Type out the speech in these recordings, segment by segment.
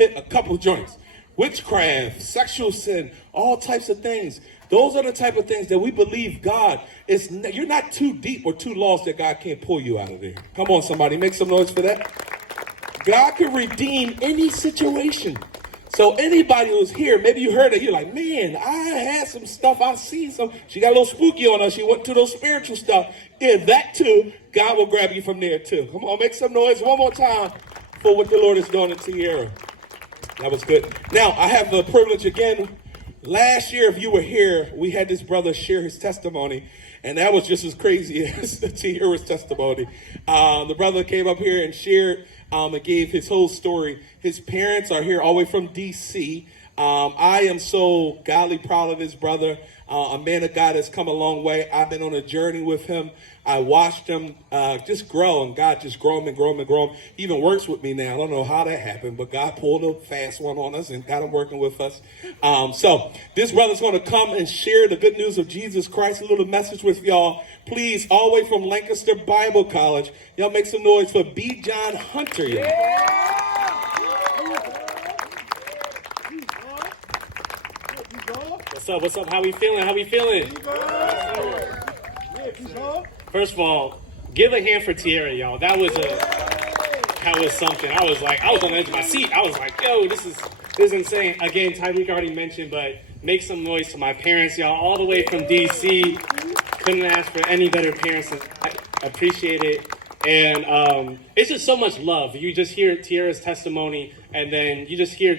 hit a couple joints. Witchcraft, sexual sin, all types of things. Those are the type of things that we believe God is. You're not too deep or too lost that God can't pull you out of there. Come on, somebody, make some noise for that. God can redeem any situation. So anybody who's here, maybe you heard it, you're like, man, I had some stuff, I seen some. She got a little spooky on her. She went to those spiritual stuff. Yeah, that too, God will grab you from there too. Come on, make some noise one more time for what the Lord is doing in Tierra. That was good. Now, I have the privilege again. Last year, if you were here, we had this brother share his testimony, and that was just as crazy as Tierra's testimony. The brother came up here and shared and gave his whole story. His parents are here all the way from D.C. I am so godly proud of this brother. A man of God has come a long way. I've been on a journey with him. I watched him just grow, and God just grow him and grow him and grow him. He even works with me now. I don't know how that happened, but God pulled a fast one on us and got him working with us. So this brother's going to come and share the good news of Jesus Christ, a little message with y'all. Please, all the way from Lancaster Bible College, y'all make some noise for Bijan Hunter. Yeah. What's up? How we feeling? First of all, give a hand for Tierra, y'all. That was something. I was on the edge of my seat. I was like, yo, this is insane. Again, Tyreek already mentioned, but make some noise for my parents, y'all, all the way from DC. Couldn't ask for any better parents. I appreciate it. And it's just so much love. You just hear Tierra's testimony, and then you just hear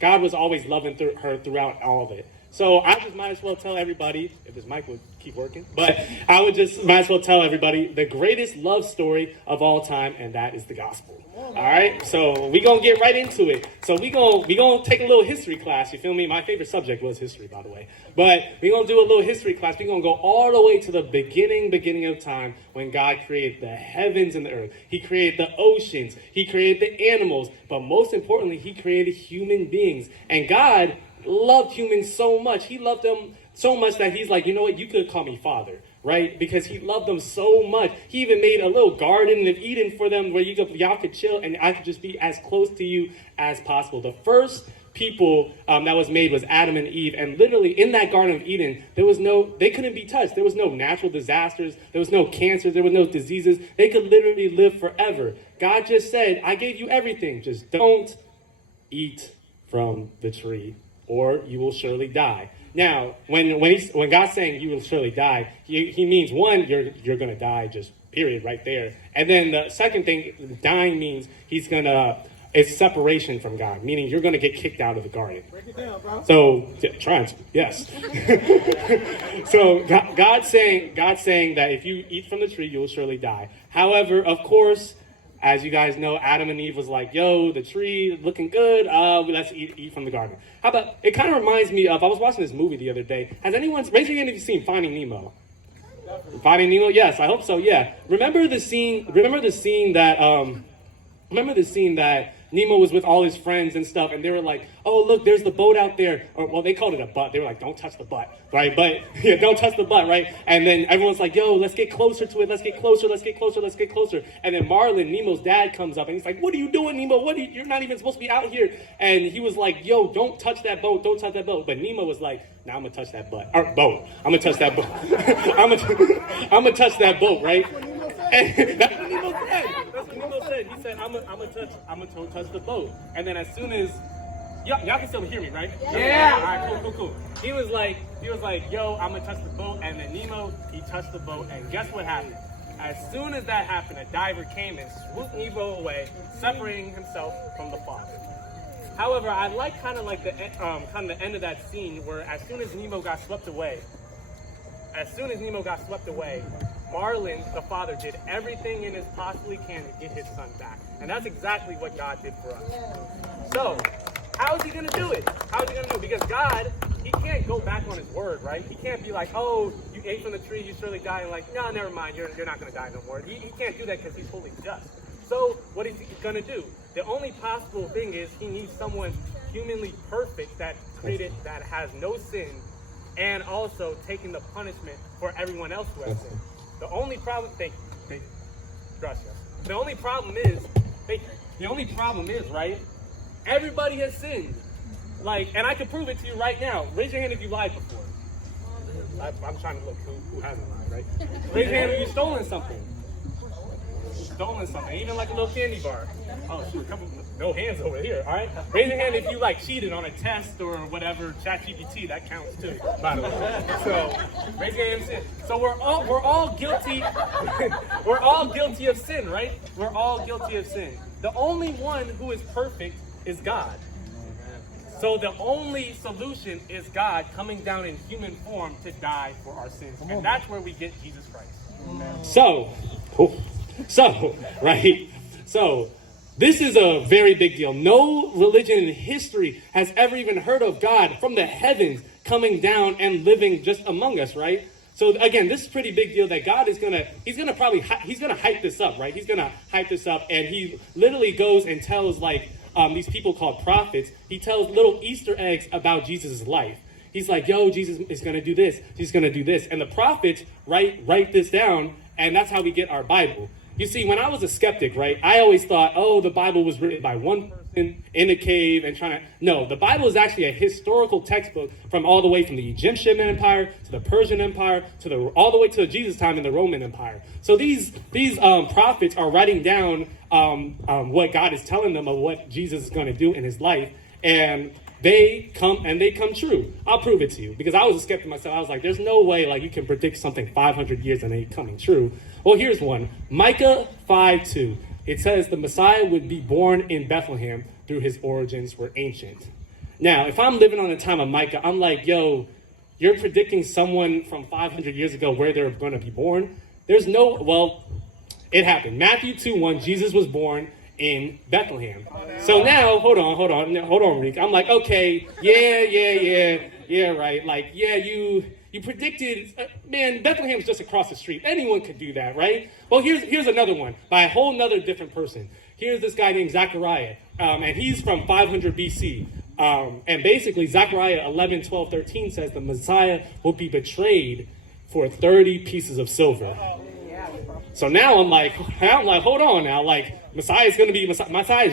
God was always loving her throughout all of it. So I just might as well tell everybody, if this mic would keep working, but I would just might as well tell everybody the greatest love story of all time, and that is the gospel. All right, so we're going to get right into it. So we're gonna take a little history class, you feel me? My favorite subject was history, by the way. But we're going to do a little history class. We're going to go all the way to the beginning of time when God created the heavens and the earth. He created the oceans. He created the animals. But most importantly, he created human beings. And God loved humans so much. He loved them so much that he's like, you know what? You could call me Father, right? Because he loved them so much. He even made a little garden of Eden for them where y'all could chill and I could just be as close to you as possible. The first people that was made was Adam and Eve. And literally in that Garden of Eden, they couldn't be touched. There was no natural disasters. There was no cancer. There was no diseases. They could literally live forever. God just said, I gave you everything. Just don't eat from the tree, or you will surely die. Now, when God's saying you will surely die, he means, one, you're going to die, just period, right there. And then the second thing, dying means it's separation from God, meaning you're going to get kicked out of the garden. Break it down, bro. So, yes. So God's saying that if you eat from the tree, you will surely die. However, of course, as you guys know, Adam and Eve was like, yo, the tree looking good. Let's eat from the garden. How about, it kind of reminds me of, I was watching this movie the other day. Has anyone, raise your hand if you've seen Finding Nemo? Finding Nemo? Yes, I hope so, yeah. Remember the scene that Nemo was with all his friends and stuff, and they were like, oh, look, there's the boat out there. Or, well, they called it a butt. They were like, don't touch the butt, right? But, yeah, don't touch the butt, right? And then everyone's like, yo, let's get closer to it. Let's get closer. And then Marlin, Nemo's dad, comes up, and he's like, what are you doing, Nemo? You're not even supposed to be out here. And he was like, yo, don't touch that boat. Don't touch that boat. But Nemo was like, now I'm going to touch that boat. I'm going to touch that boat. I'm going to touch that boat, right? And that's what Nemo said. He said, I'm gonna touch the boat. And then as soon as y'all can still hear me, right? Yeah. All right, cool. He was like, yo, I'm gonna touch the boat. And then Nemo, he touched the boat. And guess what happened? As soon as that happened, a diver came and swooped Nemo away, separating himself from the father. However, I like kind of the end of that scene where as soon as Nemo got swept away, Marlin, the father, did everything in his possibly can to get his son back. And that's exactly what God did for us. So, how is he going to do it? Because God, he can't go back on his word, right? He can't be like, oh, you ate from the tree, you surely die. And like, no, never mind, you're not going to die no more. He can't do that because he's fully just. So, what is he going to do? The only possible thing is he needs someone humanly perfect that has no sin, and also taking the punishment for everyone else who has sinned. The only problem, The only problem is, right, Everybody has sinned. Like, and I can prove it to you right now. Raise your hand if you lied before. I'm trying to look who hasn't lied, right? Raise your hand if you've stolen something. Stolen something, even like a little candy bar. Oh shoot, a couple, no hands over here, all right? Raise your hand if you like cheated on a test or whatever, ChatGPT, that counts too, by the way. So, raise your hand and sin. So we're all guilty, we're all guilty of sin, right? We're all guilty of sin. The only one who is perfect is God. So the only solution is God coming down in human form to die for our sins. And that's where we get Jesus Christ. So, this is a very big deal. No religion in history has ever even heard of God from the heavens coming down and living just among us, right? So again, this is a pretty big deal that God is he's gonna hype this up, right? He's gonna hype this up, and he literally goes and tells these people called prophets. He tells little Easter eggs about Jesus' life. He's like, yo, Jesus is gonna do this. He's gonna do this, and the prophets write this down, and that's how we get our Bible. You see, when I was a skeptic, right, I always thought, oh, the Bible was written by one person in a cave and No, the Bible is actually a historical textbook from all the way from the Egyptian Empire to the Persian Empire to all the way to Jesus' time in the Roman Empire. So these prophets are writing down what God is telling them of what Jesus is going to do in his life, and they come true. I'll prove it to you, because I was a skeptic myself. I was like, there's no way you can predict something 500 years and it coming true. Well, here's one. Micah 5:2. It says the Messiah would be born in Bethlehem through his origins were ancient. Now, if I'm living on the time of Micah, I'm like, yo, you're predicting someone from 500 years ago where they're going to be born? It happened. Matthew 2:1, Jesus was born in Bethlehem. So now, hold on, Rick. I'm like, okay, yeah, right. Like, yeah, you predicted, man, Bethlehem's just across the street. Anyone could do that, right? Well, here's another one by a whole nother different person. Here's this guy named Zechariah, and he's from 500 BC. And basically, Zechariah 11, 12, 13 says the Messiah will be betrayed for 30 pieces of silver. So now I'm like, hold on now. Like, Messiah is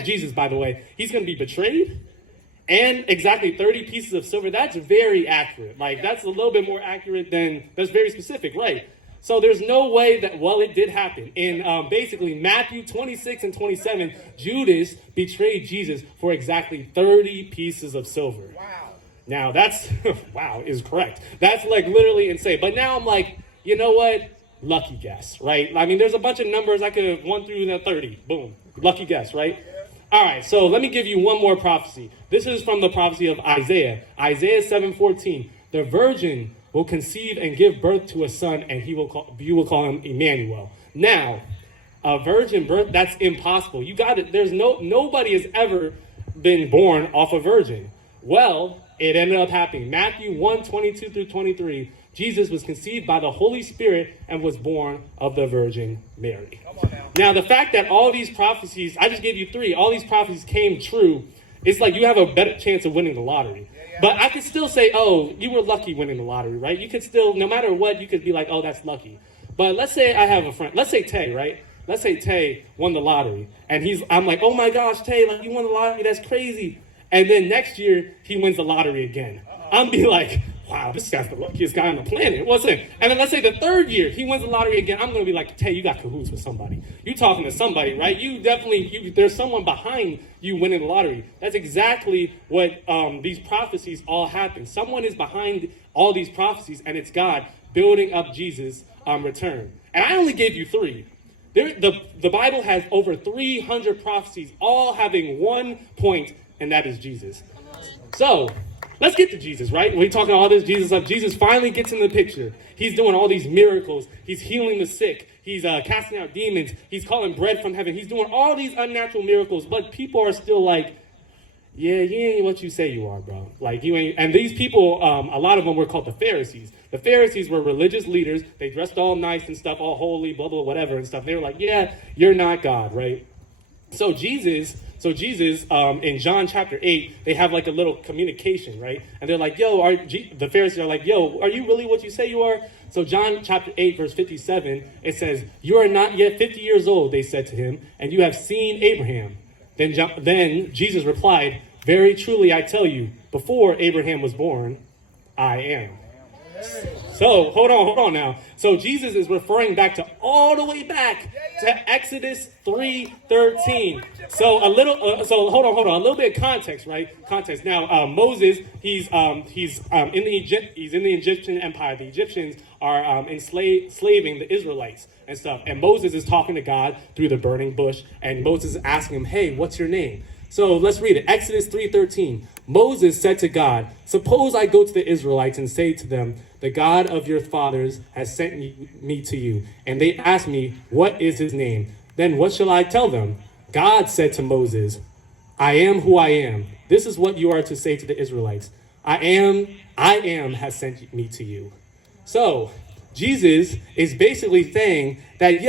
Jesus, by the way. He's going to be betrayed, and exactly 30 pieces of silver. That's very accurate. Like, that's a little bit more accurate that's very specific, right? So there's no way that, it did happen. In basically Matthew 26 and 27, Judas betrayed Jesus for exactly 30 pieces of silver. Wow. Now that's, is correct. That's like literally insane. But now I'm like, you know what? Lucky guess, right? I mean, there's a bunch of numbers I could have 1 through 30. Boom. Lucky guess, right? All right, so let me give you one more prophecy. This is from the prophecy of Isaiah. Isaiah 7:14. The virgin will conceive and give birth to a son, and you will call him Emmanuel. Now, a virgin birth, that's impossible. You got it. Nobody has ever been born off a virgin. Well, it ended up happening. Matthew 1:22 through 23. Jesus was conceived by the Holy Spirit and was born of the Virgin Mary. Now, the fact that all these prophecies, I just gave you 3, all these prophecies came true, it's like you have a better chance of winning the lottery. But I could still say, oh, you were lucky winning the lottery, right? You could still, no matter what, you could be like, oh, that's lucky. But let's say I have a friend, let's say Tay, right? Let's say Tay won the lottery. And I'm like, oh my gosh, Tay, you won the lottery, that's crazy. And then next year, he wins the lottery again. I'm be like, wow, this guy's the luckiest guy on the planet. What's it? And then let's say the 3rd year, he wins the lottery again. I'm going to be like, Tay, you got cahoots with somebody. You talking to somebody, right? There's someone behind you winning the lottery. That's exactly what these prophecies all happen. Someone is behind all these prophecies, and it's God building up Jesus' return. And I only gave you 3. The Bible has over 300 prophecies, all having one point, and that is Jesus. So, let's get to Jesus, right? We're talking all this Jesus stuff. Jesus finally gets in the picture. He's doing all these miracles. He's healing the sick. He's casting out demons. He's calling bread from heaven. He's doing all these unnatural miracles, but people are still like, yeah, you ain't what you say you are, bro. Like, you ain't. And these people, a lot of them were called the Pharisees. The Pharisees were religious leaders. They dressed all nice and stuff, all holy, blah, blah, whatever and stuff. They were like, yeah, you're not God, right? So Jesus, in John chapter 8, they have like a little communication, right? And they're like, the Pharisees are like, are you really what you say you are? So John chapter 8, verse 57, it says, you are not yet 50 years old, they said to him, and you have seen Abraham. Then Jesus replied, "Very truly I tell you, before Abraham was born, I am." So hold on now. So Jesus is referring back to all the way back to Exodus 3:13. So hold on, a little bit of context, right? Context. Now Moses, he's in the Egyptian empire. The Egyptians are enslaving the Israelites and stuff. And Moses is talking to God through the burning bush, and Moses is asking him, "Hey, what's your name?" So let's read it. Exodus 3:13. Moses said to God, "Suppose I go to the Israelites and say to them, 'The God of your fathers has sent me to you.' And they ask me, 'What is his name?' Then what shall I tell them?" God said to Moses, "I am who I am. This is what you are to say to the Israelites. I am has sent me to you." So Jesus is basically saying that,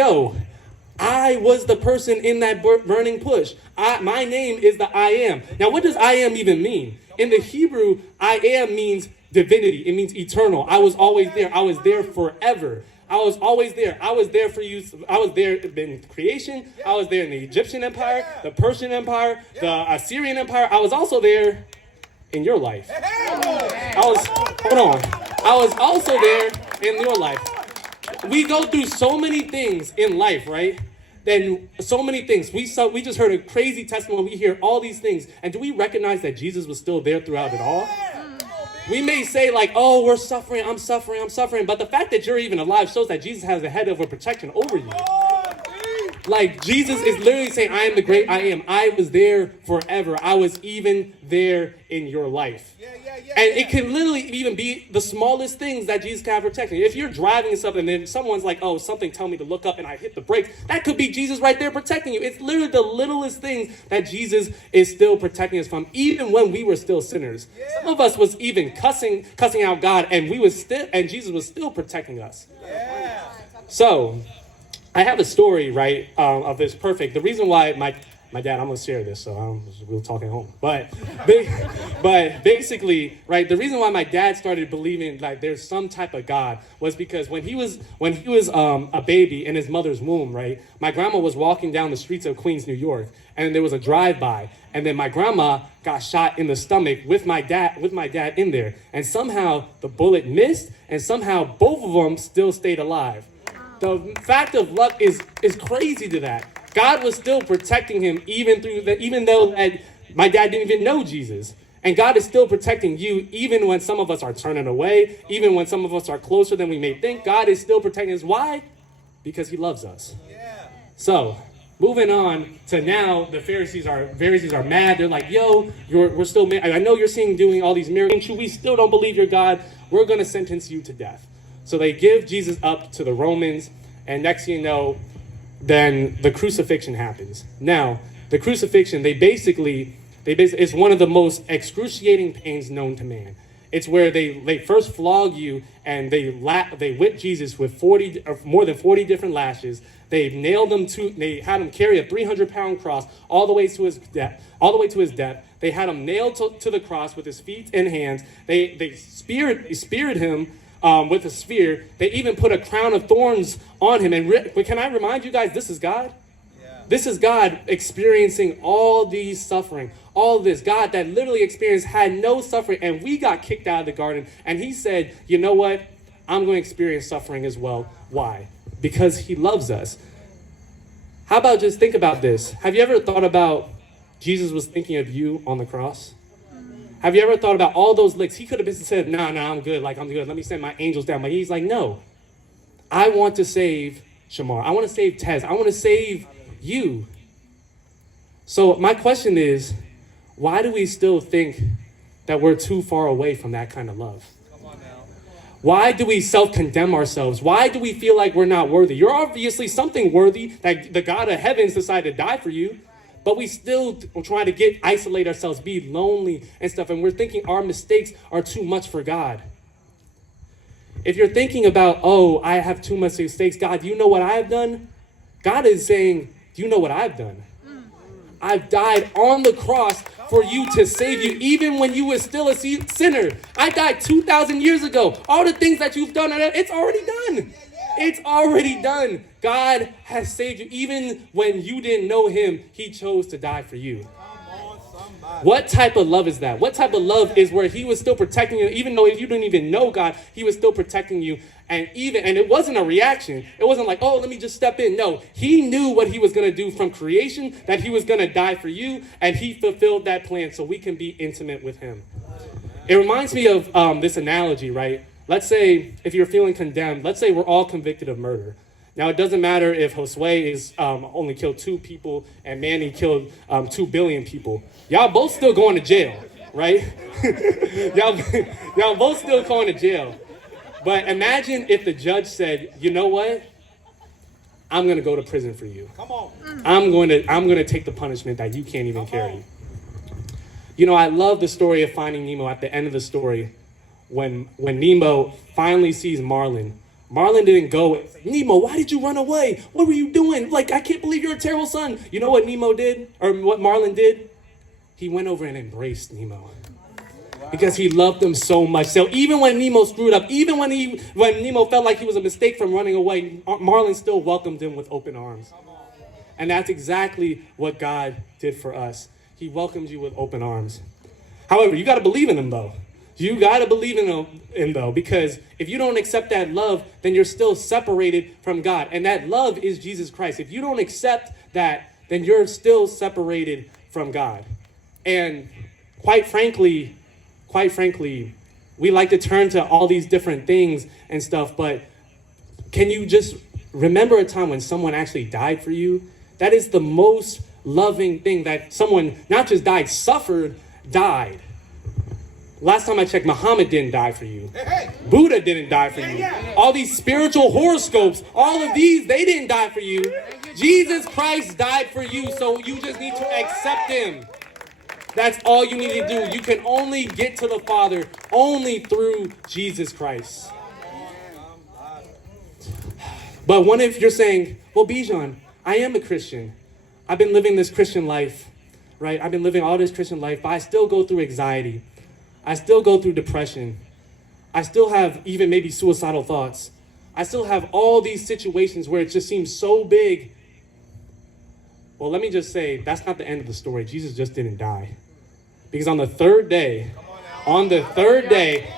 I was the person in that burning bush. My name is the I am. Now, what does I am even mean? In the Hebrew, I am means divinity. It means eternal. I was always there. I was there forever. I was always there. I was there for you. I was there in creation. I was there in the Egyptian Empire, the Persian Empire, the Assyrian Empire. I was also there in your life. I was also there in your life. We go through so many things in life, right? Then so many things. We just heard a crazy testimony. We hear all these things. And do we recognize that Jesus was still there throughout it all? We may say like, "Oh, we're suffering. I'm suffering." But the fact that you're even alive shows that Jesus has a head of a protection over you. Like Jesus is literally saying, "I am the great I am. I was there forever. I was even there in your life." And it can literally even be the smallest things that Jesus can have protecting. If you're driving something and then someone's like, "Oh, something tell me to look up," and I hit the brakes, that could be Jesus right there protecting you. It's literally the littlest things that Jesus is still protecting us from, even when we were still sinners. Some of us was even cussing out God, and Jesus was still protecting us. So I have a story, right, of this perfect. The reason why my dad, I'm going to share this, so we'll talk at home. But basically, right, the reason why my dad started believing like there's some type of God was because when he was a baby in his mother's womb, right, my grandma was walking down the streets of Queens, New York, and there was a drive-by, and then my grandma got shot in the stomach with my dad in there, and somehow the bullet missed, and somehow both of them still stayed alive. The fact of luck is crazy to that. God was still protecting him even though my dad didn't even know Jesus. And God is still protecting you even when some of us are turning away, even when some of us are closer than we may think. God is still protecting us. Why? Because he loves us. So, moving on to now, the Pharisees are mad. They're like, we're still mad. I know you're doing all these miracles. We still don't believe you're God. We're going to sentence you to death. So they give Jesus up to the Romans, and next thing you know, then the crucifixion happens. Now, the crucifixion, it's one of the most excruciating pains known to man. It's where they first flog you, and they whip Jesus with more than 40 different lashes. They had him carry a 300-pound cross all the way to his death. They had him nailed to the cross with his feet and hands. They speared him with a spear. They even put a crown of thorns on him. And can I remind you guys, this is God? This is God experiencing all these suffering, all this. God that literally had no suffering, and we got kicked out of the garden. And he said, "You know what? I'm going to experience suffering as well." Why? Because he loves us. How about just think about this? Have you ever thought about Jesus was thinking of you on the cross? Have you ever thought about all those licks? He could have said, "No, I'm good. I'm good. Let me send my angels down." But he's like, "No, I want to save Shamar. I want to save Tez. I want to save you." So my question is, why do we still think that we're too far away from that kind of love? Why do we self-condemn ourselves? Why do we feel like we're not worthy? You're obviously something worthy, that the God of heavens decided to die for you. But we still try to isolate ourselves, be lonely and stuff. And we're thinking our mistakes are too much for God. If you're thinking about, "Oh, I have too much mistakes. God, do you know what I have done?" God is saying, "Do you know what I've done? I've died on the cross for you to save you, even when you were still a sinner. I died 2,000 years ago. All the things that you've done, it's already done. It's already done. God has saved you. Even when you didn't know him, he chose to die for you. What type of love is that? What type of love is where he was still protecting you, even though you didn't even know God, he was still protecting you. And it wasn't a reaction. It wasn't like, oh, let me just step in. No, he knew what he was going to do from creation, that he was going to die for you, and he fulfilled that plan so we can be intimate with him. It reminds me of this analogy, right? Let's say if you're feeling condemned, let's say we're all convicted of murder. Now, it doesn't matter if Josue is only killed 2 people and Manny killed 2 billion people. Y'all both still going to jail, right? y'all both still going to jail. But imagine if the judge said, you know what? I'm going to go to prison for you. Come on. I'm going to take the punishment that you can't even carry. You know, I love the story of Finding Nemo. At the end of the story, when Nemo finally sees Marlin, Marlin didn't go and say, Nemo, why did you run away? What were you doing? Like, I can't believe you're a terrible son. You know what Nemo did? Or what Marlin did? He went over and embraced Nemo. Because he loved him so much. So even when Nemo screwed up, even when Nemo felt like he was a mistake from running away, Marlin still welcomed him with open arms. And that's exactly what God did for us. He welcomes you with open arms. However, you got to believe in him, though. You got to believe in him, though, because if you don't accept that love, then you're still separated from God. And that love is Jesus Christ. If you don't accept that, then you're still separated from God. And quite frankly, we like to turn to all these different things and stuff, but can you just remember a time when someone actually died for you? That is the most loving thing, that someone not just died, suffered, died. Last time I checked, Muhammad didn't die for you. Buddha didn't die for you. All these spiritual horoscopes, all of these, they didn't die for you. Jesus Christ died for you, so you just need to accept him. That's all you need to do. You can only get to the Father only through Jesus Christ. But what if you're saying, well, Bijan, I am a Christian. I've been living this Christian life, right? I've been living all this Christian life, but I still go through anxiety. I still go through depression. I still have even maybe suicidal thoughts. I still have all these situations where it just seems so big. Well, let me just say, that's not the end of the story. Jesus just didn't die. Because on the third day,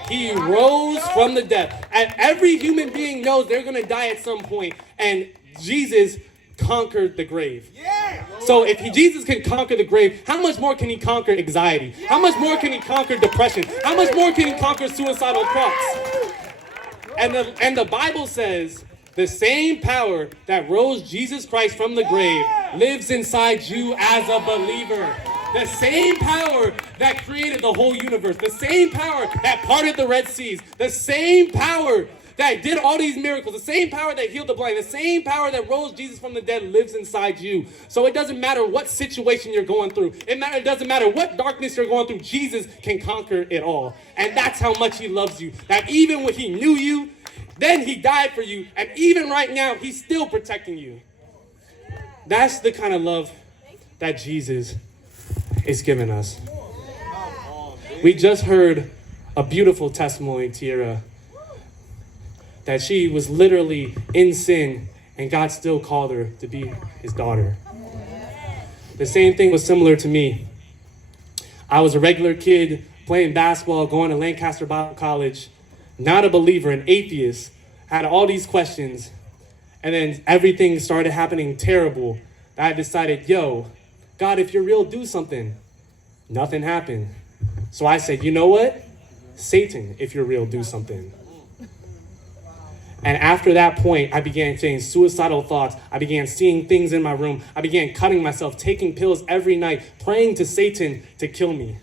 he rose from the dead. And every human being knows they're going to die at some point. And Jesus conquered the grave. So if Jesus can conquer the grave, how much more can he conquer anxiety? How much more can he conquer depression? How much more can he conquer suicidal thoughts? And the Bible says the same power that rose Jesus Christ from the grave lives inside you as a believer. The same power that created the whole universe, the same power that parted the Red Seas, the same power that did all these miracles, the same power that healed the blind, the same power that rose Jesus from the dead lives inside you. So it doesn't matter what situation you're going through. It doesn't matter what darkness you're going through. Jesus can conquer it all. And that's how much he loves you. That even when he knew you, then he died for you. And even right now, he's still protecting you. That's the kind of love that Jesus is giving us. We just heard a beautiful testimony, Tierra, that she was literally in sin and God still called her to be his daughter. The same thing was similar to me. I was a regular kid playing basketball, going to Lancaster Bible College, not a believer, an atheist, had all these questions, and then everything started happening terrible. I decided, God, if you're real, do something. Nothing happened. So I said, you know what? Satan, if you're real, do something. And after that point, I began saying suicidal thoughts. I began seeing things in my room. I began cutting myself, taking pills every night, praying to Satan to kill me.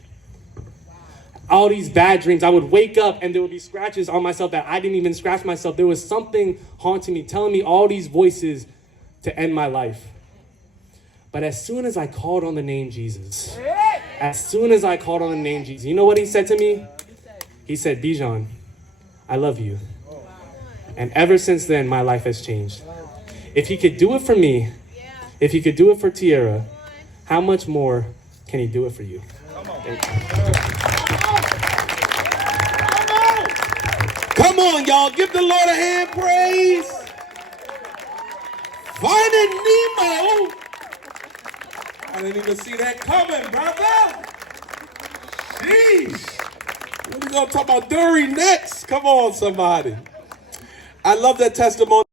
All these bad dreams. I would wake up and there would be scratches on myself that I didn't even scratch myself. There was something haunting me, telling me all these voices to end my life. But as soon as I called on the name Jesus, you know what he said to me? He said, Bijan, I love you. And ever since then, my life has changed. If he could do it for me, if he could do it for Tierra, how much more can he do it for you? Thank you. Come on, y'all. Give the Lord a hand praise. Finding Nemo. I didn't even see that coming, brother. Jeez. We're going to talk about Dury next. Come on, somebody. I love that testimony.